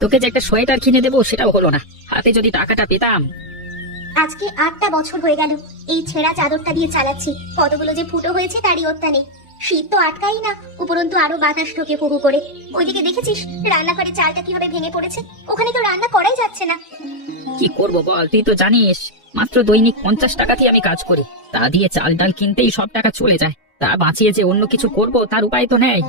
তোকে যে একটা সোয়েটার কিনে দেবো সেটাও হলো না, হাতে যদি টাকাটা পেতাম। আজকে 8টা বছর হয়ে গেল এই ছেঁড়া চাদরটা দিয়ে চালাচ্ছি। কতগুলো যে ফুটো হয়েছে তারই অত্যা নেই। শীত তো আটকাই না, উপরন্তু আরো বাতাস ঢোকে হু হু করে। ওইদিকে দেখেছিস রান্নাঘরে চালটা কিভাবে ভেঙে পড়েছে? ওখানে তো রান্না করাই যাচ্ছে না। কি করব বল, তুই তো জানিস মাত্র দৈনিক 50 টাকাতেই আমি কাজ করি। তা দিয়ে চাল ডাল কিনতেই সব টাকা চলে যায়, তা বাঁচিয়ে যে অন্য কিছু করব তার উপায় তো নেই।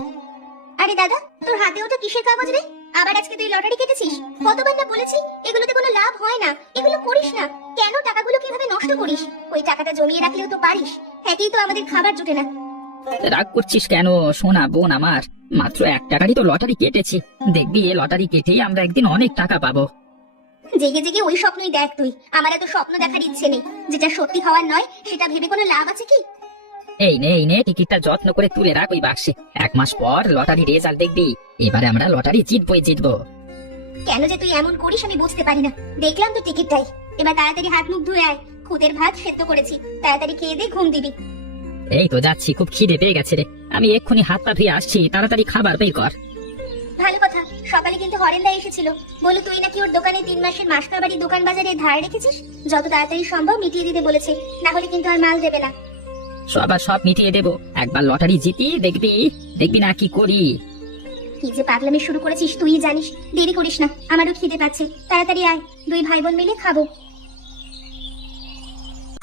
আরে দাদা, তোর হাতে ওটা কিসের কাগজ রে? আবার আজকে তুই লটারি কেটেছিস? কতবার না বলেছি এগুলোতে কোনো লাভ হয় না, এগুলো করিস না। কেন টাকাগুলো কিভাবে নষ্ট করিস? ওই টাকাটা জমিয়ে রাখলেও তো পারিস। একেই তো আমাদের খাবার জুটে না। রাগ করছিস কেন সোনা বোন আমার? মাত্র 1 টাকারই তো লটারি কেটেছি, দেখবি এ লটারি কেটেই আমরা একদিন অনেক টাকা পাবো। জেগে জেগে ওই স্বপ্নই দেখ তুই। আমার এত স্বপ্ন দেখার ইচ্ছে নেই। যেটা সত্যি হওয়ার নয় সেটা ভেবে কোনো লাভ আছে কি? এই নে টিকিটটা যত্ন করে তুলে রাখ ওই বাক্সে। 1 মাস পর লটারি রেজাল্ট দেখবি, এবারে আমরা লটারি জিতবো। কেন যে তুই এমন করিস আমি বুঝতে পারি না। দেখলাম তো টিকিটটাই। এবার তাড়াতাড়ি হাত মুখ ধুয়ে আয়। খুদের ভাত সেদ্ধ করেছি, তাড়াতাড়ি খেয়ে দে ঘুম দিবি। এই তো যাচ্ছি, খুব খিদে পেয়ে গেছে রে। আমি এক্ষুনি হাত পা ধুয়ে আসছি, তাড়াতাড়ি খাবার বের কর। ভালো কথা। সকালে কিন্তু হরেন্দা এসেছিল, বলো তুই নাকি ওর দোকানে 3 মাসের মাসকাবাড়ি দোকান বাজারে ধার রেখেছিস। যত তাড়াতাড়ি সম্ভব মিটিয়ে দিতে বলেছে, না হলে কিন্তু আর মাল দেবে না। সব মিটিয়ে দেবো, একবার লটারি জিতি দেখবি না কি করি। কি যে পাগলামি শুরু করেছিস তুই জানিস। দেরি করিস না, আমারও খিদে পাচ্ছে। তাড়াতাড়ি আয়, 2 ভাই বোন মিলে খাবো।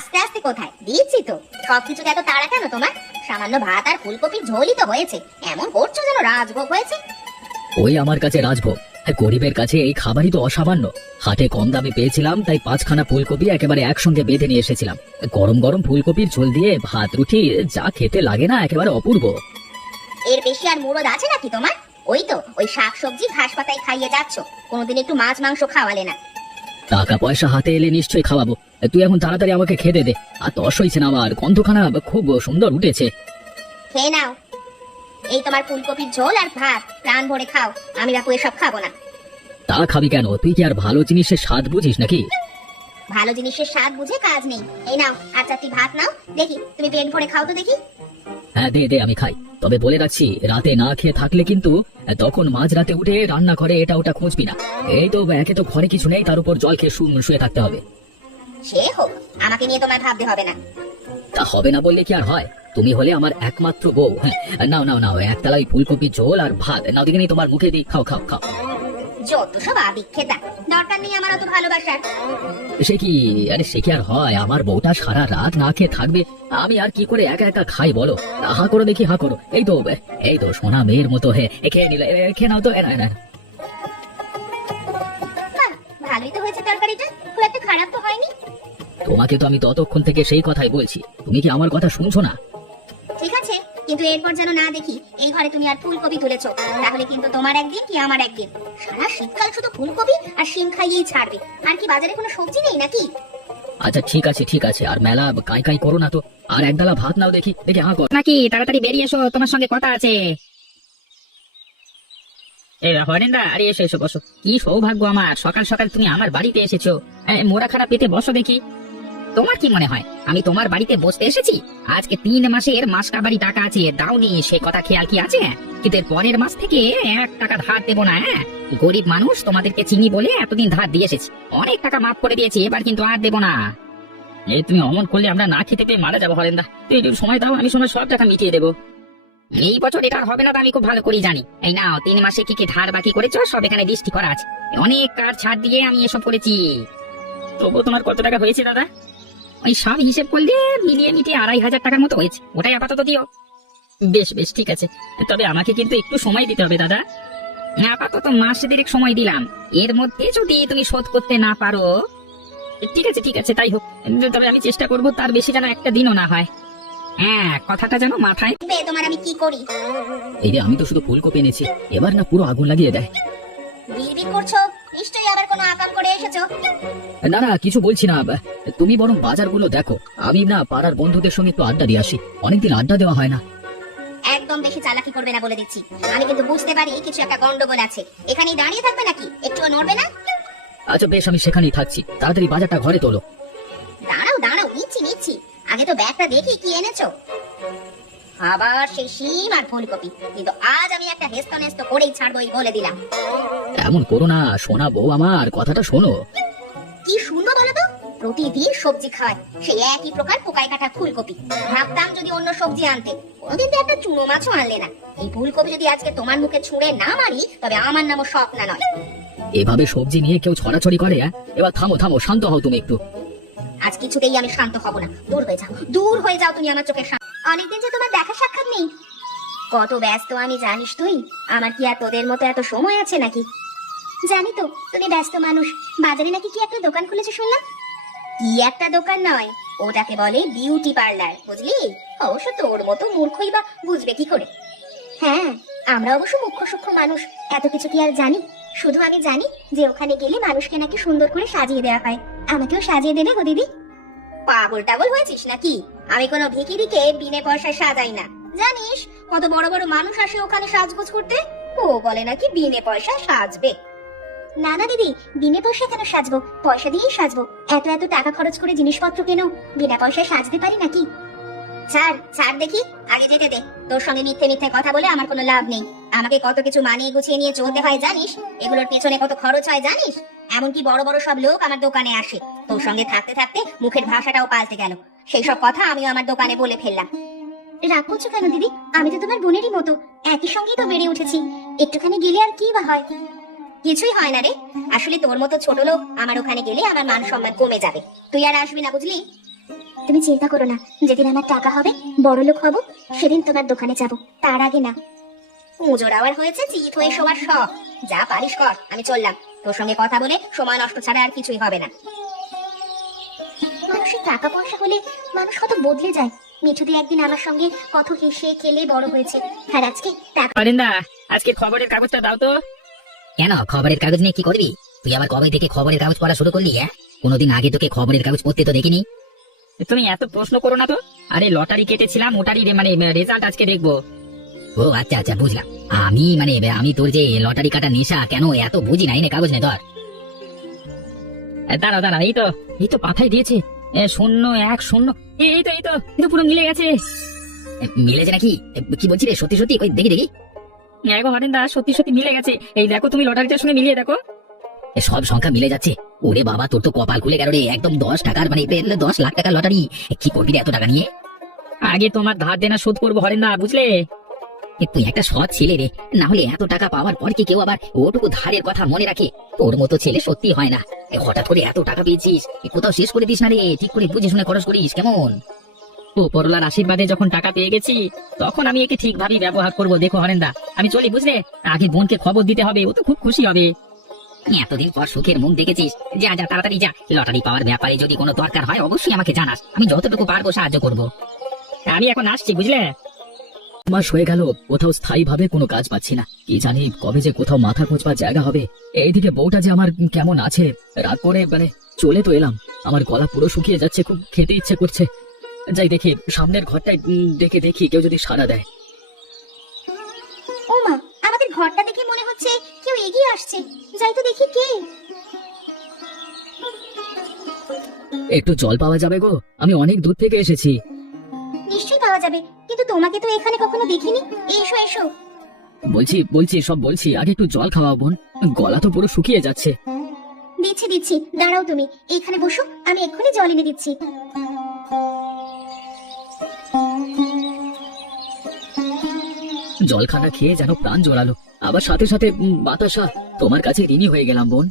আস্তে আস্তে কোথায় দিচ্ছি তো। সবকিছুতে এত তাড়া কেন তোমার? সামান্য ভাত আর ফুলকপির ঝোলই তো হয়েছে, এমন করছো যেন রাজভোগ হয়েছে। ওই আমার কাছে রাজভোগ, গরিবের কাছে এই খাবারই তো অসামান্য। হাটে কম দামে পেয়েছিলাম তাই 5খানা ফুলকপি একেবারে একসঙ্গে বেঁধে নিয়ে এসেছিলাম। গরম গরম ফুলকপির ঝোল দিয়ে ভাত রুটি যা খেতে লাগে না, একেবারে অপূর্ব। এর বেশি আর মুরদ আছে নাকি তোমার? ওই তো ওই শাক সবজি ঘাস পাতায় খাইয়ে যাচ্ছ, কোনোদিন একটু মাছ মাংস খাওয়ালে না। টাকা পয়সা হাতে এলে নিশ্চয়ই খাওয়াবো। তুই এখন তাড়াতাড়ি আমাকে খেতে দে, আর তস হয়েছে না আমার, গন্ধখানা খুব সুন্দর উঠেছে। খেয়ে নাও, এই তোমার ফুলকপির ঝোল আর ভাত, প্রাণ ভরে খাও। আমি বাপু এসব খাবো না। তা খাবি কেন? তুই কি আর ভালো জিনিসের স্বাদ বুঝিস নাকি? ভালো জিনিসের স্বাদ বুঝে কাজ নেই। এই নাও আর 4টি ভাত নাও, দেখি তুমি পেট ভরে খাও তো দেখি। হ্যাঁ দে আমি খাই। তবে বলে রাখছি, রাতে না খেয়ে থাকলে কিন্তু তখন মাঝরাতে উঠে রান্না করে এটা ওটা খুঁজবি না। এই তো একে তো ঘরে কিছু নেই, তার উপর জল খেয়ে শুয়ে থাকতে হবে। সে হোক, আমাকে নিয়ে তোমায় ভাবতে হবে না। তা হবে না বললে কি আর হয়? তুমি হলে আমার একমাত্র বউ। হ্যাঁ, নাও একতলা ওই ফুলকপি ঝোল আর ভাত নাও, দিকে নেই তোমার মুখে দিই, খাও। যত সব আদিক্ষেতা, দরকার নেই আমার অত ভালোবাসার। সে কি আর হয়? আমার বউটা সারা রাত না খেয়ে থাকবে, আমি আর কি করে একা একা খাই বলো? হা করো দেখি, হা করো। এই তো সোনা মেয়ের মতো। খেয়ে নিলে, খেয়ে নাও তো। বাহ, ভালোই তো হয়েছে তরকারিটা, খুব একটা খারাপ তো হয়নি। তোমাকে তো আমি ততক্ষণ থেকে সেই কথাই বলছি, তুমি কি আমার কথা শুনছো না? ঠিক আছে, কিন্তু এরপর যেন না দেখি এই ঘরে তুমি আর ফুলকপি তুলেছো, তাহলে কিন্তু তোমার একদিন কি আমার একদিন। সারা শীতকাল শুধু ফুলকপি আর শিম খাইয়েই ছাড়বে। আর কি বাজারে কোনো সবজি নেই নাকি? আচ্ছা ঠিক আছে, আর মেলা কাই করো না তো। আর একডালা ভাত নাও দেখি, হা কর নাকি তাড়াতাড়ি বেরিয়ে এসো, তোমার সঙ্গে কথা আছে। এই হরেন্দা, আরে এসো বসো। কি সৌভাগ্য আমার, সকাল সকাল তুমি আমার বাড়িতে এসেছো। মোড়া খারাপ পেতে বসো দেখি। তোমার কি মনে হয় আমি তোমার বাড়িতে বসতে এসেছি? আজকে 3 মাসের মাসকাবাড়ি টাকা আছে, দাওনি সে কথা খেয়াল কি আছে? কিন্তু এর পরের মাস থেকে 1 টাকা ধার দেবো না। গরিব মানুষ, তোমাদেরকে চিনি বলে এতদিন ধার দিয়ে এসেছি, অনেক টাকা মাফ করে দিয়েছি, এবার কিন্তু আর দেবো না। এই তুমি অমন করলে আমরা না খেতে পেয়ে মারা যাবো হরেন্দা। তুই একটু সময় দাও, আমি সময় সব টাকা মিটিয়ে দেবো। এই বছর এটা হবে না তো আমি খুব ভালো করেই জানি। এই নাও 3 মাসে কি কি ধার বাকি করেছো সব এখানে লিস্টি করা আছে। অনেক কার ছাড় দিয়ে আমি এসব করেছি। তবু তোমার কত টাকা হয়েছে দাদা? ওই সব হিসেব করলে মিলিয়ে মিটিয়ে 2500 টাকার মতো হয়েছে, ওটাই আপাতত দিও। বেশ ঠিক আছে, তবে আমাকে কিন্তু একটু সময় দিতে হবে দাদা। আপাতত মাস দেড়েক সময় দিলাম, এর মধ্যে যদি তুমি শোধ করতে না পারো। ঠিক আছে তাই হোক, তবে আমি চেষ্টা করবো তার বেশি যেন একটা দিনও না হয়। হ্যাঁ, কথাটা যেন মাথায়। তোমার আমি কি করি? এই রে, আমি তো শুধু ফুলকপি এনেছি, এবার না পুরো আগুন লাগিয়ে দেয়। বিড়বিড় করছো, নিশ্চয়ই আবার কোনো আকাম করে এসেছো। না কিছু বলছি না, তুমি বরং বাজারগুলো দেখো। আমি না পাড়ার বন্ধুদের সঙ্গে একটু আড্ডা দিয়ে আসি, অনেকদিন আড্ডা দেওয়া হয় না। একদম বেশি চালাকি করবে না বলে দিচ্ছি। আমি কিন্তু বুঝতে পারি কিছু একটা গন্ডগোল আছে। এখানেই দাঁড়িয়ে থাকবে নাকি? একটুও নড়বে না? আচ্ছা বেশ, আমি সেখানেই থাকছি, তাড়াতাড়ি বাজারটা ঘরে তোলো। দাঁড়াও নিচ্ছি। আগে তো ব্যাগটা দেখি কি এনেছো। আবার সেই শিম আর ফুলকপি, কিন্তু আজ আমি একটা হেস্তনেস্ত করেই ছাড়বই বলে দিলাম। এমন করো না সোনা বউ, আমার কথাটা শোনো। কি শুনবো বলো তো? প্রতিদিন সবজি খায় সেই একই প্রকার পোকায় কাটা ফুলকপি। ভাবতাম যদি অন্য সবজি আনতে, কোনোদিন তো একটা চুনো মাছও আনলে না। এই ফুলকপি যদি আজকে তোমার মুখে ছুঁড়ে না মারি, তবে আমার নামও স্বপ্না নয়। এভাবে সবজি নিয়ে কেউ ছড়াছড়ি করে? এবার থামো থামো, শান্ত হও তুমি একটু। আজ কিছুতেই আমি শান্ত হব না। দূর হয়ে যাও, দূর হয়ে যাও তুমি আমার চোখের সামনে। অনেকদিন যে তোমার দেখা সাক্ষাৎ নেই। কত ব্যস্ত আমি জানিস তুই? আমার কি আর তোদের মতো এত সময় আছে নাকি? জানি তো তুমি ব্যস্ত মানুষ। বাজারে নাকি কি একটা দোকান খুলেছে শুনলাম। কি একটা দোকান নয়, ওটাকে বলে বিউটি পার্লার, বুঝলি? অবশ্য তোর মতো মূর্খই বা বুঝবে কি করে। হ্যাঁ, আমরা অবশ্য মুখ্য সূক্ষ্ম মানুষ, এত কিছু কি আর জানি? শুধু আমি জানি যে ওখানে গেলে মানুষকে নাকি সুন্দর করে সাজিয়ে দেওয়া হয়। আমাকেও সাজিয়ে দেবে গো দিদি? পাগল টাগল হয়েছিস নাকি? আমি কোনো ভিখিরিকে বিনে পয়সায় সাজাই না। জানিস কত বড় বড় মানুষ আসে ওখানে সাজগোজ করতে? ও বলে নাকি বিনে পয়সায় সাজবে। না না দিদি, বিনে পয়সায় কেন সাজবো? পয়সা দিয়েই সাজবো। এত এত টাকা খরচ করে জিনিসপত্র কেন বিনা পয়সায় সাজতে পারি নাকি? ছাড় ছাড় দেখি, আগে যেতে দে। তোর সঙ্গে মিথ্যে মিথ্যে কথা বলে আমার কোনো লাভ নেই। আমাকে কত কিছু মানিয়ে গুছিয়ে নিয়ে চলতে হয় জানিস? এগুলোর পেছনে কত খরচ হয় জানিস? এমনকি বড় বড় সব লোক আমার দোকানে আসে। তোর সঙ্গে থাকতে থাকতে মুখের ভাষাটাও পাল্টে গেল। সেই সব কথা আমিও আমার দোকানে বলে ফেললাম। রাগ করছো কেন দিদি? আমি তো তোমার বোনেরই মতো, একই সঙ্গেই তো বেড়ে উঠেছি। একটুখানি গেলে আর কি বা হয়? কিছুই হয় না রে। আসলে তোর মতো ছোট লোক আমার ওখানে গেলে আমার মান সম্মান কমে যাবে। তুই আর আসবি না, বুঝলি? তুমি চিন্তা করো না, যেদিন আমার টাকা হবে, বড় লোক হব, সেদিন তোমার দোকানে যাব, তার আগে না। পুজোর আবার হয়েছে চিত হয়ে শোয়ার শখ। যা পারিস কর, আমি চললাম। তোর সঙ্গে কথা বলে সময় নষ্ট ছাড়া আর কিছুই হবে না। মানুষের টাকা পয়সা হলে মানুষ কত বদলে যায়। মিঠুদি একদিন আমার সঙ্গে কত হেসে খেলে বড় হয়েছে, আর আজকে টাকা। অরিন্দা, আজকে খবরের কাগজটা দাও তো। কেন খবরের কাগজ নিয়ে কি করবি? তুই আবার কবে থেকে খবরের কাগজ পড়া শুরু করলি? কোনোদিন আগে তোকে খবরের কাগজ পড়তে তো দেখিনি। তুমি এত প্রশ্ন করো না তো। আরে লটারি কেটেছিলাম, ওটারই মানে রেজাল্ট আজকে দেখবো। ও আচ্ছা আচ্ছা, বুঝলাম। আমি তোর যে লটারি কাটা নেশা কেন এত বুঝি না। এনে কাগজ নে ধর। দাঁড়াও দাঁড়াও, এই তো পাঠাই দিয়েছে। 010। এই তো পুরো মিলে গেছে। মিলেছে নাকি? কি বলছি রে, সত্যি সত্যি? কই দেখি দেখি। গো হরেন্দা, সত্যি সত্যি মিলে গেছে। এই দেখো, তুমি লটারিটার সঙ্গে মিলিয়ে দেখো। সব সংখ্যা মিলে যাচ্ছে। ওরে বাবা, তোর তো কপাল খুলে গেল রে। একদম 10 টাকার 10 লাখ টাকার লটারি। কি করবি রে এত টাকা নিয়ে? আগে তোমার ধার দেনা শোধ করবো হরেন্দা, বুঝলে? তুই একটা সৎ ছেলে রে, না হলে এত টাকা পাওয়ার পর কি কেউ আবার ওটুকু ধারের কথা মনে রাখে? তোর মতো ছেলে সত্যি হয় না। হঠাৎ করে এত টাকা পেয়েছিস, কোথাও শেষ করে দিস না রে। ঠিক করে বুঝে শুনে খরচ করিস কেমন? ও পরলার আশীর্বাদে যখন টাকা পেয়ে গেছি, তখন আমি একে ঠিকভাবে ব্যবহার করব। দেখো হরেন্দা, আমি চলি, বুঝলে? আগে বোনকে খবর দিতে হবে, ও তো খুব খুশি হবে। এতদিন পর সুখের মুখ দেখেছিস। যা যা তাড়াতাড়ি যা। লটারি পাওয়ার ব্যাপারে যদি কোনো দরকার হয় অবশ্যই আমাকে জানাস। আমি যতটুকু পারবো সাহায্য করব। আমি এখন আসছি, বুঝলে? মাস হয়ে গেল, কোথাও স্থায়ী ভাবে কোনো কাজ পাচ্ছি না। কি জানি কবে যে কোথাও মাথা খোঁজবার জায়গা হবে। এইদিকে বউটা যে আমার কেমন আছে, রাগ করে চলে তো এলাম। আমার গলা পুরো শুকিয়ে যাচ্ছে, খুব খেতে ইচ্ছে করছে। যাই দেখি সামনের ঘরটায়, দেখি কেউ যদি সাড়া দেয়। ও মা, আমাদের ঘরটা দেখে মনে হচ্ছে কেউ এগিয়ে আসছে। যাই তো দেখি কে। একটু জল পাওয়া যাবে গো? আমি অনেক দূর থেকে এসেছি। নিশ্চয়ই পাওয়া যাবে, কিন্তু তোমাকে তো এখানে কখনো দেখিনি। এসো এসো। বলছি সব বলছি, আগে একটু জল খাওয়াও বোন। গলা তো পুরো শুকিয়ে যাচ্ছে। দিচ্ছি, দাঁড়াও তুমি এখানে বসো, আমি এক্ষুনি জল এনে দিচ্ছি। জলখানা খেয়ে যেন প্রাণ জোড়ালো। আবার সাথে সাথে বাতাসা। তোমার কাছে ঋণী হয়ে গেলাম বোন।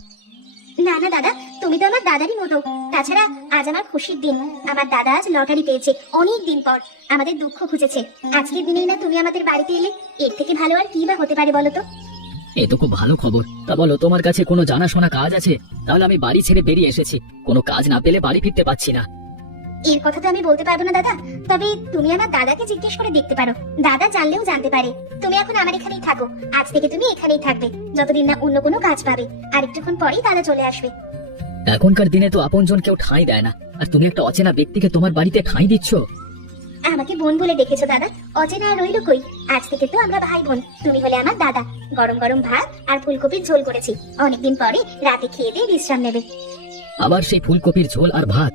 না না দাদা, তুমি তো আমার দাদারই মতো। তাছাড়া আজ আমার খুশির দিন। আমার দাদা আজ লটারি পেয়েছে অনেক দিন পর। আমাদের দুঃখ খুঁজেছে। আজকের দিনেই না তুমি আমাদের বাড়িতে এলে। এর থেকে ভালো আর কি বা হতে পারে বলো তো? এ তো খুব ভালো খবর। তা বলো, তোমার কাছে কোনো জানাশোনা কাজ আছে? তাহলে আমি বাড়ি ছেড়ে বেরিয়ে এসেছি। কোনো কাজ না পেলে বাড়ি ফিরতে পারছি না। এর কথা তো আমি বলতে পারবো না দাদা, তবে তুমি আমার দাদাকে জিজ্ঞেস করে দেখতে পারো। দাদা জানলেও জানতে পারে। তুমি এখন আমার এখানেই থাকো। আজ থেকে তুমি এখানেই থাকবে, যতদিন না অন্য কোনো কাজ পাবে। আর একটুক্ষণ পরেই দাদা চলে আসবে। এখনকার দিনে তো আপনজন কেউ ঠাঁই দেয় না, আর তুমি একটা অচেনা ব্যক্তিকে তোমার বাড়িতে ঠাঁই দিচ্ছ। আমাকে বোন বলে ডেকেছো দাদা? অচেনা আর রইল কই? আজ থেকে তো আমরা ভাই বোন। তুমি হলে আমার দাদা। গরম গরম ভাত আর ফুলকপির ঝোল করেছি। অনেকদিন পরে রাতে খেয়ে দিয়ে বিশ্রাম নেবে। আবার সেই ফুলকপির ঝোল আর ভাত?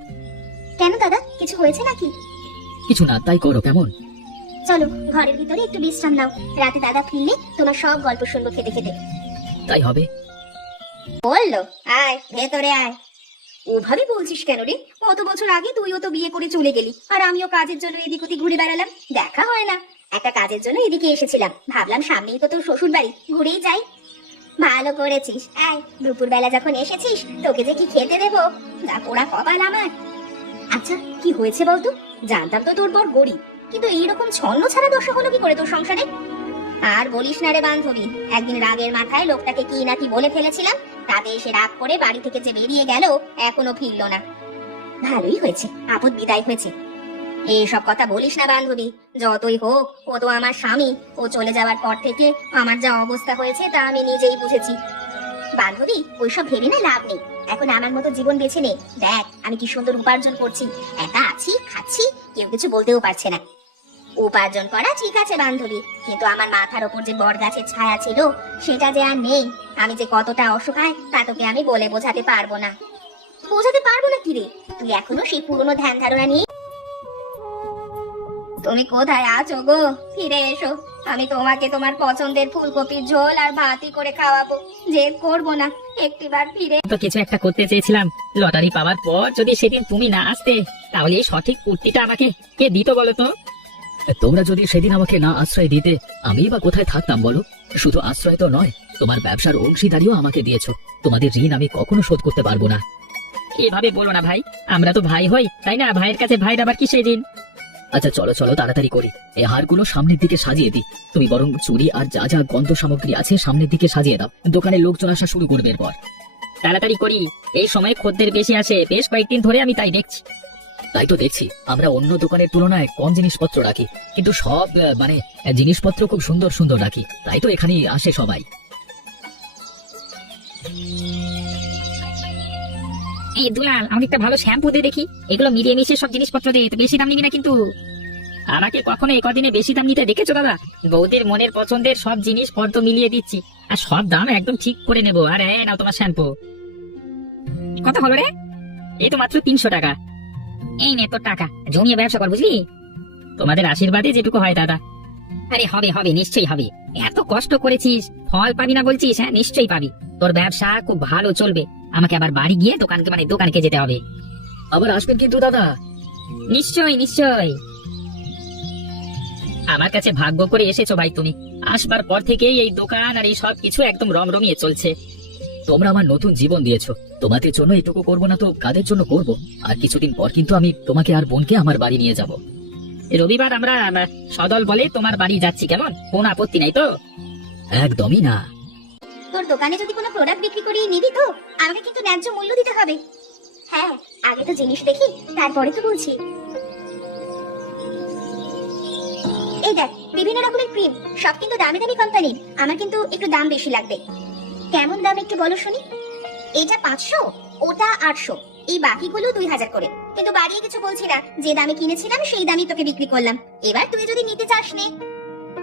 কেন দাদা, কিছু হয়েছে নাকি? কিছু না, তাই করো কেমন? চলো ঘরের ভিতরে একটু বিশ্রাম নাও, রাতে দাদা ফিরলে তোমার সব গল্প শুনবো খেতে খেতে। তাই হবে। বললো আয় ভেতরে আয়। ওভাবে বলছিস কেন রে? কত বছর আগে তুইও তো বিয়ে করে চলে গেলি, আর আমিও কাজের জন্য এদিক ওদিক ঘুরে বেড়ালাম, দেখা হয় না। একটা কাজের জন্য এদিকে এসেছিলাম, ভাবলাম সামনেই তো তোর শ্বশুর বাড়ি, ঘুরেই যাই। ভালো করেছিস, আয়। দুপুর বেলা যখন এসেছিস তোকে যে কি খেতে দেবো, যা পোড়া কপাল আমার। আচ্ছা কি হয়েছে বলতো? জানতাম তো তোর বর গরিব, কিন্তু এইরকম ছন্ন ছাড়া দশা হলো কি করে তোর সংসারে? আর বলিস না রে বান্ধবী, একদিন রাগের মাথায় লোকটাকে কি না কি বলে ফেলেছিলাম, তাতে এসে রাগ করে বাড়ি থেকে যে বেরিয়ে গেল, এখনো ফিরলো না। ভালোই হয়েছে, আপদ বিদায় হয়েছে। এইসব কথা বলিস না বান্ধবী, যতই হোক ও তো আমার স্বামী। ও চলে যাওয়ার পর থেকে আমার যা অবস্থা হয়েছে তা আমি নিজেই বুঝেছি। বান্ধবী ওইসব ভেবে না লাভ নেই, এখন আমার মতো জীবন বেছে নে। দেখ আমি কি সুন্দর উপার্জন করছি, একা আছি, খাচ্ছি, কেউ কিছু বলতেও পারছে না। উপার্জন করা ঠিক আছে বান্ধবী, কিন্তু আমার মাথার ওপর যে বট গাছের ছায়া ছিল সেটা যে আর নেই। আমি যে কতটা অসহায় তা তোকে আমি বলে বোঝাতে পারবো না। বোঝাতে পারবো না কি রে? তুই এখনো সেই পুরনো ধ্যান ধারণা নিয়ে। তুমি কোথায় আছো গো? ফিরে এসো, আমি তোমাকে তোমার পছন্দের ফুলকপির ঝোল আর ভাতই করে খাওয়াবো। জেদ করবো না, একটিবার ফিরে। তো কিছু একটা করতে চেয়েছিলাম, লটারি পাওয়ার পর যদি সেদিন তুমি না আসতে, তাহলে এই সঠিক কুর্তিটা আমাকে কে দিত বলো তো? তোমরা যদি সেদিন আমাকে না আশ্রয় দিতে, আমি বা কোথায় থাকতাম বলো? শুধু আশ্রয় তো নয়, তোমার ব্যবসার অংশীদারিও আমাকে দিয়েছো। তোমাদের ঋণ আমি কখনো শোধ করতে পারবো না। এভাবে বলো না ভাই, আমরা তো ভাই হই তাই না? ভাইয়ের কাছে ভাইয়ের আবার কিসের ঋণ? আচ্ছা চলো চলো তাড়াতাড়ি করি, এই হারগুলো সামনের দিকে সাজিয়ে দিই। তুমি বরং চুড়ি আর যা যা গন্ধ সামগ্রী আছে সামনের দিকে সাজিয়ে দাও, দোকানে লোকজন আসা শুরু করবে এরপর। তাড়াতাড়ি করি, এই সময় খদ্দের বেশি আসে, বেশ কয়েকদিন ধরে আমি তাই দেখছি। তাই তো দেখছি, আমরা অন্য দোকানের তুলনায় কম জিনিসপত্র রাখি, কিন্তু সব জিনিসপত্র খুব সুন্দর সুন্দর রাখি, তাই তো এখানেই আসে সবাই। এই দুলাল, আমাকে একটা ভালো শ্যাম্পু দিয়ে দেখি। এগুলো মিলিয়ে মিশিয়ে সব জিনিসপত্র দিয়ে, তো বেশি দাম নিবি না কিন্তু। আমাকে কখনো এই কদিনে বেশি দাম নিতে দেখেছো দাদা? বৌদের মনের পছন্দের সব জিনিসপত্র মিলিয়ে দিচ্ছি, আর সব দাম একদম ঠিক করে নেবো। আর এই নাও তোমার শ্যাম্পু। কত হলো রে? এই তো মাত্র 300 টাকা। এই নে তোর টাকা, জমিয়ে ব্যবসা কর, বুঝলি? তোমাদের আশীর্বাদে যেটুকু হয় দাদা। আরে হবে হবে, নিশ্চয়ই হবে। এত কষ্ট করেছিস, ফল পাবি না বলছিস? হ্যাঁ নিশ্চয়ই পাবি, তোর ব্যবসা খুব ভালো চলবে। আমাকে আবার বাড়ি গিয়ে দোকানকে যেতে হবে। আবার আসবেন কিন্তু দাদা। নিশ্চয়ই নিশ্চয়ই। আমার কাছে ভাগ্য করে এসেছো ভাই তুমি, আসবার পর থেকেই এই দোকান আর এই সব কিছু একদম রমরমিয়ে চলছে। তোমরা আমার নতুন জীবন দিয়েছো, তোমাদের জন্য এটুকু করবো না তো কাদের জন্য করব? আর কিছুদিন পর কিন্তু আমি তোমাকে আর বোনকে আমার বাড়ি নিয়ে যাব। রবিবার আমরা সদল বলে তোমার বাড়ি যাচ্ছি, কেমন? কোনো আপত্তি নাই তো? একদমই না। তোর দোকানে যদি কোনো প্রোডাক্ট বিক্রি করিয়ে নিবি তো আমাকে কিন্তু ন্যায্য মূল্য দিতে হবে। হ্যাঁ আগে তো জিনিস দেখি, তারপরে তো বলছি। এই দেখ বিভিন্ন রকমের ক্রিম, সব কিন্তু দামি দামি কোম্পানির। আমার কিন্তু একটু দাম বেশি লাগবে। কেমন দাম একটু বলো শুনি। এটা 500, ওটা 800, এই বাকিগুলো 2000 করে। কিন্তু বাড়িয়ে কিছু বলছি না, যে দামে কিনেছিলাম সেই দামই তোকে বিক্রি করলাম। এবার তুই যদি নিতে চাস নে।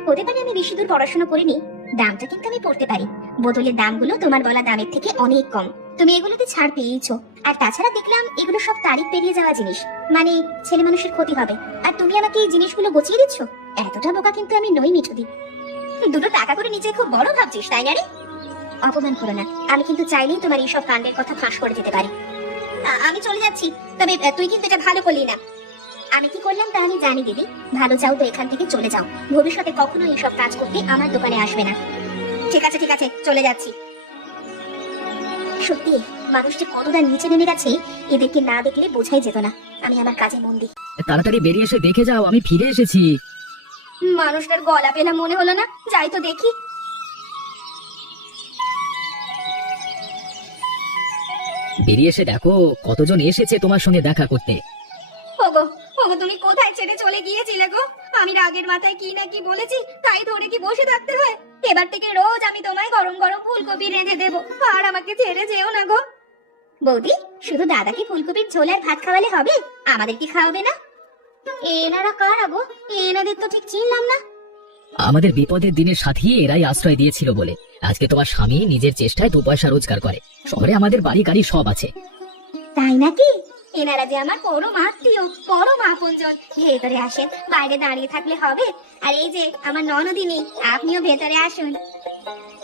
হতে পারে আমি বেশি দূর পড়াশোনা করিনি, দামটা কিন্তু আমি পড়তে পারি। বোতলের দামগুলো তোমার বলা দামের থেকে অনেক কম, তুমি এগুলোতে ছাড় পেয়েছো। আর তাছাড়া দেখলাম এগুলো সব তারিখ পেরিয়ে যাওয়া জিনিস, মানে ছেলে মানুষের ক্ষতি হবে। আর তুমি আমাকে এই জিনিসগুলো গুছিয়ে দিচ্ছ, এতটা বোকা কিন্তু আমি নই মিঠুদি। দুটো টাকা করে নিচে খুব বড় ভাবছিস তাই না রে? অপমান করো না, আমি কিন্তু চাইলেই তোমার এইসব কাণ্ডের কথা ফাঁস করে দিতে পারি। আমি চলে যাচ্ছি, তবে তুই কিন্তু এটা ভালো করলি না। আমি কি করলাম তা আমি জানি দিদি, ভালো চাও তো এখান থেকে চলে যাও, ভবিষ্যতে কখনো এইসব কাজ করতে আমার দোকানে আসবে না। ঠিক আছে ঠিক আছে, চলে যাচ্ছি। সত্যি মানুষ যে কতটা নিচে নেমে গেছে, এদেরকে না দেখলে বোঝাই যেত না। আমি আমার কাজে মন দিই। তাড়াতাড়ি বেরিয়ে এসে দেখে যাও, আমি ফিরে এসেছি। মানুষটার গলা পেলা মনে হলো না, যাই তো দেখি। বেরিয়ে এসে দেখো কতজন এসেছে তোমার সঙ্গে দেখা করতে। ওগো ওগো, তুমি কোথায় ছেড়ে চলে গিয়েছিলে গো? আমি রাগের মাথায় কি না কি বলেছি, তাই ধরে কি বসে থাকতে হয়? এবার থেকে রোজ আমি তোমায় গরম গরম ফুলকপি রেঁধে দেবো, আর আমাকে ছেড়ে যেও না গো। বৌদি, শুধু দাদাকে ফুলকপির ঝোল আর ভাত খাওয়ালে হবে? আমাদের কি খাওয়াবে না? এনারা কারা গো? এনাদের তো ঠিক চিনলাম না। আমাদের বিপদের দিনের সাথী এরাই আশ্রয় দিয়েছিল বলে আজকে তোমার স্বামী নিজের চেষ্টায় 2 পয়সা রোজগার করে। শহরে আমাদের বাড়ি গাড়ি সব আছে। তাই নাকি? এনারা যে আমার পরম আত্মীয়, পরম আপনজন। ভেতরে আসেন, বাইরে দাঁড়িয়ে থাকলে হবে? আর এই যে আমার ননদিনী, আপনিও ভেতরে আসুন।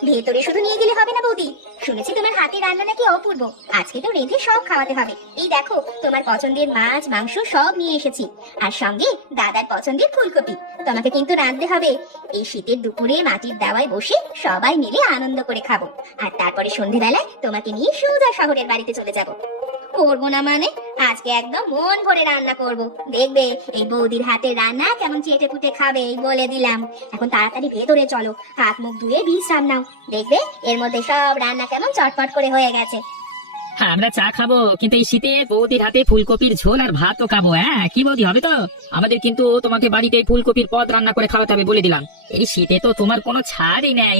ভেতরে শুধু নিয়ে গেলে হবে না বৌদি, শুনেছি তোমার হাতে রান্না নাকি অপূর্ব। আজকে তো রেঁধে সব খাওয়াতে হবে। এই দেখো, তোমার পছন্দের মাছ মাংস সব নিয়ে এসেছি, আর সঙ্গে দাদার পছন্দের ফুলকপি। তোমাকে কিন্তু রাঁধতে হবে। এই শীতের দুপুরে মাটির দাওয়ায় বসে সবাই মিলে আনন্দ করে খাবো, আর তারপরে সন্ধেবেলায় তোমাকে নিয়ে সোজা শহরের বাড়িতে চলে যাব। করবো না মানে? আজকে একদম মন ভরে রান্না করব। দেখবে এই বৌদির হাতের রান্না কেমন চেটে পুটে খাবে, এই বলে দিলাম। এখন তাড়াতাড়ি ভেতরে চলো, হাত মুখ ধুয়ে বিশ্রাম নাও। দেখবে এর মধ্যে সব রান্না কেমন চটপট করে হয়ে গেছে। হ্যাঁ, আমরা চা খাবো, কিন্তু এই শীতে বৌদির হাতে ফুলকপির ঝোল আর ভাতও খাবো। হ্যাঁ, কি বৌদি, হবে তো? আমাদের কিন্তু তোমাকে বাড়িতে এই ফুলকপির পদ রান্না করে খাওয়াতে হবে বলে দিলাম। এই শীতে তো তোমার কোনো ছাড়ই নেই।